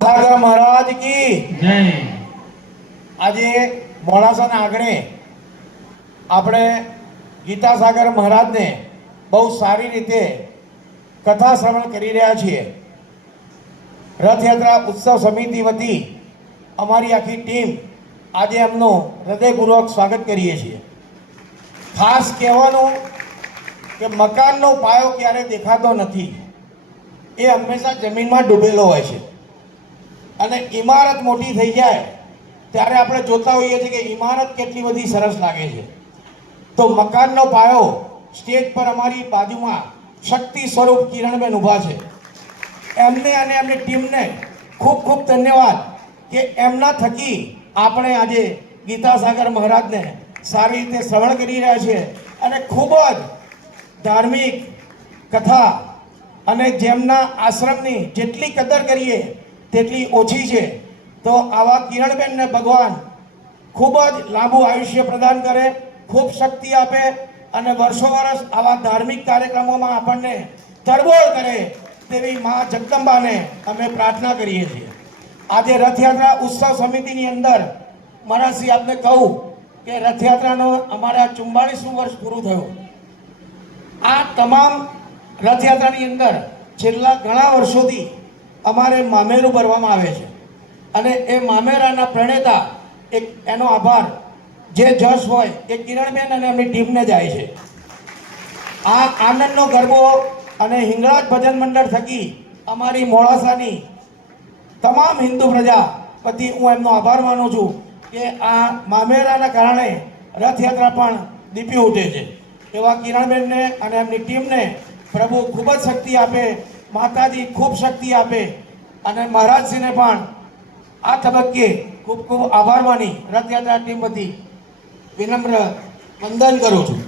સાગર મહારાજ કી જય। આજે મોડાસાના આંગણે આપણે ગીતાસાગર મહારાજને બહુ સારી રીતે કથા શ્રવણ કરી રહ્યા છીએ। રથયાત્રા ઉત્સવ સમિતિ વતી અમારી આખી ટીમ આજે એમનું હૃદયપૂર્વક સ્વાગત કરીએ છીએ। ખાસ કહેવાનું કે મકાનનો પાયો ક્યારે દેખાતો નથી, એ હંમેશા જમીનમાં ડૂબેલો હોય છે અને ઇમારત મોટી થઈ જાય ત્યારે આપણે જોતા હોઈએ છીએ કે ઇમારત કેટલી બધી સરસ લાગે છે। તો મકાનનો પાયો સ્ટેજ પર અમારી બાજુમાં શક્તિ સ્વરૂપ કિરણબેન ઊભા છે, એમને અને એમની ટીમને ખૂબ ખૂબ ધન્યવાદ કે એમના થકી આપણે આજે ગીતાસાગર મહારાજને સારી રીતે શ્રવણ કરી રહ્યા છીએ અને ખૂબ જ ધાર્મિક કથા અને જેમના આશ્રમની જેટલી કદર કરીએ તેટલી ઓછી છે। તો આવા કિરણબેનને ભગવાન ખૂબ જ લાંબુ આયુષ્ય પ્રદાન કરે, ખૂબ શક્તિ આપે અને વર્ષો વર્ષ આવા ધાર્મિક કાર્યક્રમોમાં આપણને તરબોળ કરે તેવી મા જગદંબાને અમે પ્રાર્થના કરીએ છીએ। આજે રથયાત્રા ઉત્સવ સમિતિની અંદર મહારાજશ્રી આપને કહું કે રથયાત્રાનો અમારા 44મું વર્ષ પૂરું થયું। આ તમામ રથયાત્રાની અંદર છેલ્લા ઘણા વર્ષોથી અમારે મામેરું ભરવામાં આવે છે અને એ મામેરાના પ્રણેતા એક એનો આભાર જે જશ હોય એ કિરણબેન અને એમની ટીમને જાય છે। આ આનંદનો ગરબો અને હિંગળાજ ભજન મંડળ થકી અમારી મોડાસાની તમામ હિન્દુ પ્રજા વતી હું એમનો આભાર માનું છું કે આ મામેરાના કારણે રથયાત્રા પણ દીપી ઉઠે છે। એવા કિરણબેનને અને એમની ટીમને પ્રભુ ખૂબ જ શક્તિ આપે, માતાજી ખૂબ શક્તિ આપે અને મહારાજશ્રીને પણ આ તબક્કે ખૂબ ખૂબ આભાર માની રથયાત્રા ટીમ વતી વિનમ્ર વંદન કરું છું।